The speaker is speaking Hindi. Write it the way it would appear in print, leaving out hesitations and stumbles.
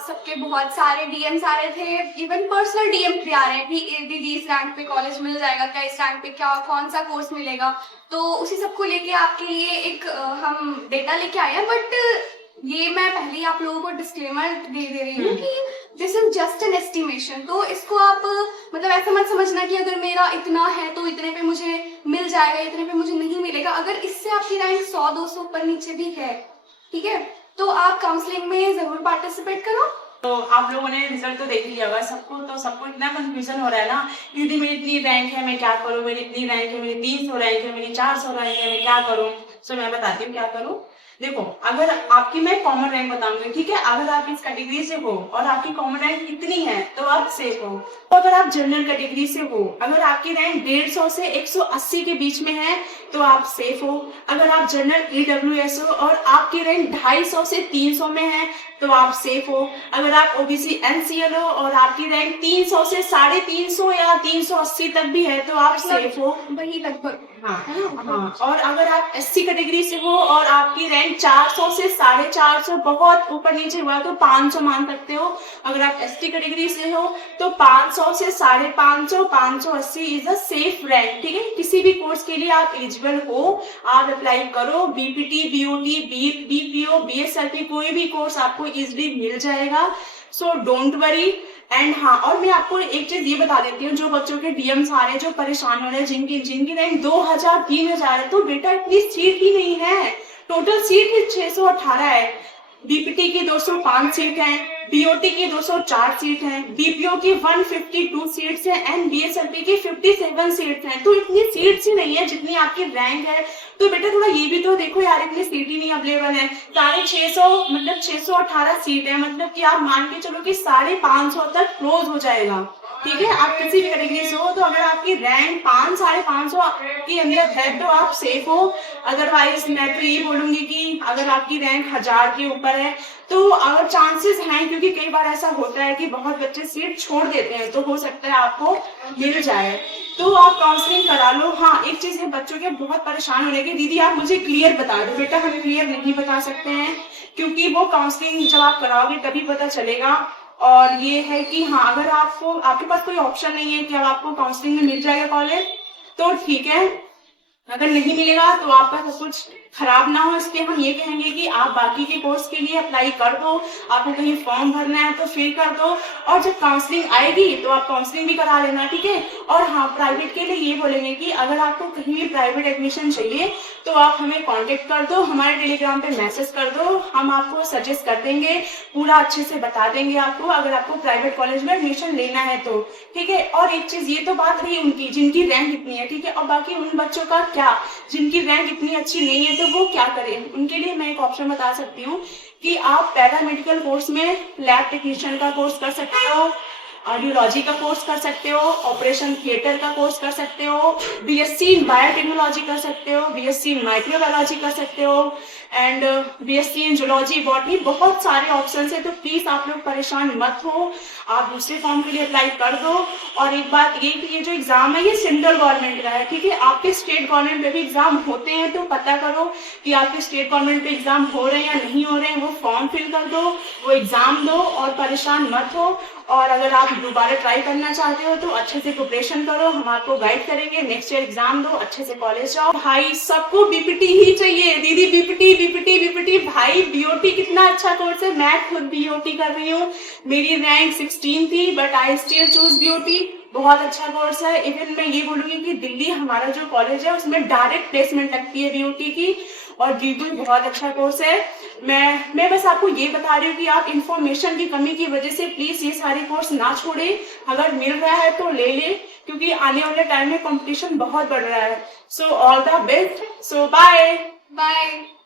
आप सबके बहुत सारे डीएम्स आ रहे थे, इवन पर्सनल डीएम भी आ रहे हैं कि दीदी इस रैंक पे कॉलेज मिल जाएगा क्या, इस रैंक पे क्या कौन सा कोर्स मिलेगा। तो उसी सब को लेके आपके लिए एक हम डेटा लेके आए हैं। बट ये मैं पहले ही आप लोगों को डिस्क्लेमर दे रही हूँ कि this is just an estimation. तो इसको आप मतलब ऐसा मत समझना कि अगर मेरा इतना है तो इतने पे मुझे मिल जाएगा, इतने पे मुझे नहीं मिलेगा। अगर इससे आपकी रैंक 100-200 ऊपर नीचे भी है, ठीक है, तो आप काउंसलिंग में जरूर पार्टिसिपेट करो। तो आप लोगों ने रिजल्ट तो देख लिया होगा सबको, तो सबको इतना कंफ्यूजन हो रहा है ना, दीदी मेरी इतनी रैंक है मैं क्या करूँ, मेरी इतनी रैंक है, मेरी 300 रैंक है, मेरी 400 रैंक है, मैं क्या करूँ। सो मैं बताती हूँ क्या करूँ। देखो, अगर आपकी मैं कॉमन रैंक बताऊंगी, ठीक है, अगर आप इस कैटेगरी से हो और आपकी कॉमन रैंक इतनी है तो आप सेफ हो। तो अगर आप जनरल कैटेगरी से हो, अगर आपकी रैंक 150 से 180 के बीच में है तो आप सेफ हो। अगर आप जनरल ईडब्ल्यूएस हो और आपकी रैंक 250 से 300 में है तो आप सेफ हो। अगर आप ओबीसी एनसीएल हो और आपकी रैंक 300 से 350 या 380 तक भी है तो आप सेफ हो। वही लगभग। हाँ। और अगर आप एससी कैटेगरी से हो और आपकी रैंक 400 से 450, बहुत ऊपर नीचे हुआ तो 500 मान सकते हो। अगर आप एसटी कैटेगरी से हो तो 500 से 550, 580 इज अ सेफ रैंक, ठीक है। किसी भी कोर्स के लिए आप एलिजिबल हो, आप अप्लाई करो। बीपीटी, बीओटी, बीपीओ, बीएसएलपी, कोई भी कोर्स आपको इजिली मिल जाएगा। So don't worry. एंड हाँ, और मैं आपको एक चीज ये बता देती हूँ, जो बच्चों के डीएम्स आ रहे हैं, जो परेशान हो रहे हैं, जिनकी रैंक 2000 3000 है, तो बेटा इतनी सीट ही नहीं है। टोटल सीट ही 618 है। बीपीटी की 205 सीट है, बीओटी की 204 सीट है, बीपीओ की 152 सीट्स है एंड बीएसएलपी की 57 सीट्स हैं। तो इतनी सीट्स ही नहीं है जितनी आपकी रैंक है। तो बेटा थोड़ा ये भी तो देखो यार, इतनी सीट ही नहीं अवेलेबल है। 650 मतलब 618 सीट है, मतलब कि आप मान के चलो कि 550 तक क्लोज हो जाएगा, ठीक है। आप किसी भी कैटेगरी से हो तो अगर आपकी रैंक 500-550 के अंदर है तो आप सेफ हो। अदरवाइज मैं तो ये बोलूंगी कि अगर आपकी रैंक 1000 के ऊपर है तो अगर चांसेस हैं, क्योंकि कई बार ऐसा होता है कि बहुत बच्चे सीट छोड़ देते हैं, तो हो सकता है आपको मिल जाए, तो आप काउंसलिंग करा लो। हाँ, एक चीज है, बच्चों के बहुत परेशान होने की, दीदी आप मुझे क्लियर बता दो। बेटा हम क्लियर नहीं बता सकते हैं, क्योंकि वो काउंसलिंग जब आप कराओगे तभी पता चलेगा। और ये है कि हाँ, अगर आपको आपके पास कोई ऑप्शन नहीं है कि अब आपको काउंसलिंग में मिल जाएगा कॉलेज तो ठीक है, अगर नहीं मिलेगा तो आपका सब कुछ खराब ना हो, इसलिए हम ये कहेंगे कि आप बाकी के कोर्स के लिए अप्लाई कर दो। आपको कहीं फॉर्म भरना है तो फिर कर दो, और जब काउंसलिंग आएगी तो आप काउंसलिंग भी करा लेना, ठीक है। और हाँ, प्राइवेट के लिए ये बोलेंगे कि अगर आपको कहीं भी प्राइवेट एडमिशन चाहिए तो आप हमें कांटेक्ट कर दो, हमारे टेलीग्राम पे मैसेज कर दो, हम आपको सजेस्ट कर देंगे, पूरा अच्छे से बता देंगे आपको, अगर आपको प्राइवेट कॉलेज में एडमिशन लेना है तो, ठीक है। और एक चीज, ये तो बात रही उनकी जिनकी रैंक इतनी है, ठीक है। और बाकी उन बच्चों का क्या, जिनकी रैंक इतनी अच्छी नहीं है तो वो क्या करें। उनके लिए मैं एक ऑप्शन बता सकती हूँ कि आप पैरामेडिकल कोर्स में लैब टेक्नीशियन का कोर्स कर सकते हो, ऑडियोलॉजी का कोर्स कर सकते हो, ऑपरेशन थिएटर का कोर्स कर सकते हो, बीएससी इन बायोटेक्नोलॉजी कर सकते हो, बीएससी इन माइक्रोबायोलॉजी कर सकते हो, and BSc in zoology botany. बहुत सारे ऑप्शन है, तो प्लीज आप लोग परेशान मत हो, आप दूसरे फॉर्म के लिए अप्लाई कर दो। और एक बात ये जो एग्जाम है ये सेंट्रल गवर्नमेंट का है, ठीक है। आपके स्टेट गवर्नमेंट पे भी एग्जाम होते हैं, तो पता करो कि आपके स्टेट गवर्नमेंट पे एग्जाम हो रहे हैं या नहीं हो रहे हैं, वो फॉर्म फिल कर दो, वो एग्जाम दो और परेशान मत हो। और अगर आप दोबारा ट्राई करना चाहते हो तो अच्छे से प्रिपरेशन करो, हम आपको गाइड करेंगे, नेक्स्ट ईयर एग्जाम दो, अच्छे से कॉलेज जाओ। भाई सबको बीपीटी ही चाहिए, दीदी बीपीटी बीपीटी बीपीटी। भाई बीओटी कितना अच्छा कोर्स है, मैं खुद बीओटी कर रही हूँ, मेरी रैंक 16 थी but I still choose BOT. बहुत अच्छा कोर्स है। इवन मैं ये बोलूंगी कि दिल्ली हमारा जो कॉलेज है उसमें डायरेक्ट प्लेसमेंट लगती है बीओटी की, और बिल्कुल बहुत अच्छा कोर्स है। मैं बस आपको ये बता रही हूँ कि आप इंफॉर्मेशन की कमी की वजह से प्लीज ये सारे कोर्स ना छोड़े, अगर मिल रहा है तो ले ले, क्योंकि आने वाले टाइम में कंपटीशन बहुत बढ़ रहा है। So all the best, so bye bye.